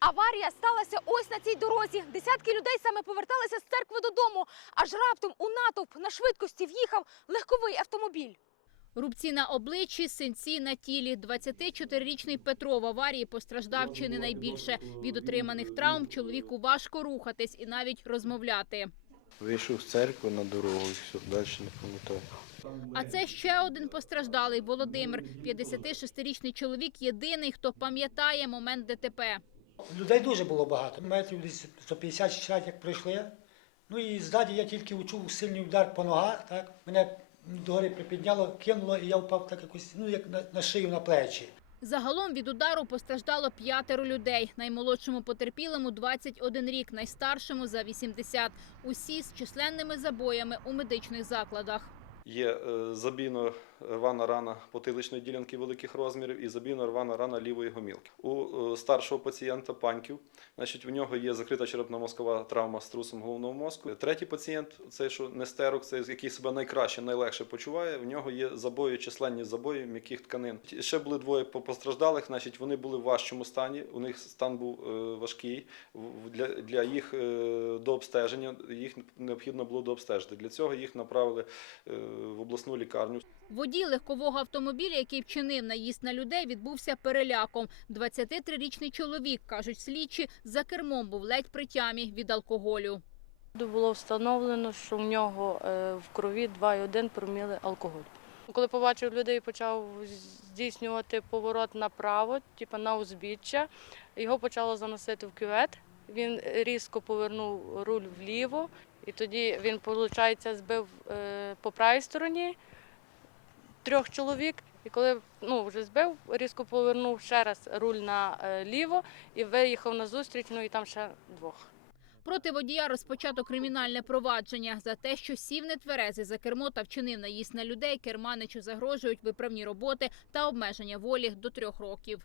Аварія сталася ось на цій дорозі. Десятки людей саме поверталися з церкви додому. Аж раптом у натовп на швидкості в'їхав легковий автомобіль. Рубці на обличчі, синці на тілі. 24-річний Петро в аварії постраждав чи не найбільше. Від отриманих травм чоловіку важко рухатись і навіть розмовляти. Вийшов з церкви на дорогу і все, далі не пам'ятаю. А це ще один постраждалий Володимир. 56-річний чоловік єдиний, хто пам'ятає момент ДТП. Людей дуже було багато. Метрів десь 150-60, як пройшли. Ну і ззаді я тільки учув сильний удар по ногах. Так? Мене догори припідняло, кинуло, і я впав так якось, ну, як на, на шию на плечі. Загалом від удару постраждало п'ятеро людей. Наймолодшому потерпілому 21 рік, найстаршому за 80. Усі з численними забоями у медичних закладах. Є е, забійно рвана рана потиличної ділянки великих розмірів і забійно рвана рана лівої гомілки. У е, старшого пацієнта паньків, значить, у нього є закрита черепно-мозкова травма з трусом головного мозку. Третій пацієнт, цей що нестерок, цей який себе найкраще, найлегше почуває. В нього є забої, численні забої м'яких тканин. Ще були двоє постраждалих. Значить, вони були в важчому стані. У них стан був е, важкий. Для, для їх е, до обстеження їх необхідно було дообстежити. Для цього їх направили в обласну лікарню. Водій легкового автомобіля, який вчинив наїзд на людей, відбувся переляком. 23-річний чоловік, кажуть слідчі, за кермом був ледь при тямі від алкоголю. Було встановлено, що в нього е, в крові 2,1 проміли алкоголь. Коли побачив людей, почав здійснювати поворот направо, типу на узбіччя. Його почало заносити в кювет. Він різко повернув руль вліво, і тоді він, виходить, збив е, по правій стороні трьох чоловік. І коли ну, вже збив, різко повернув ще раз руль наліво і виїхав на зустріч, ну і там ще двох. Проти водія розпочато кримінальне провадження за те, що сів нетверезий за кермо та вчинив наїзд на людей. Керманичу загрожують виправні роботи та обмеження волі до трьох років.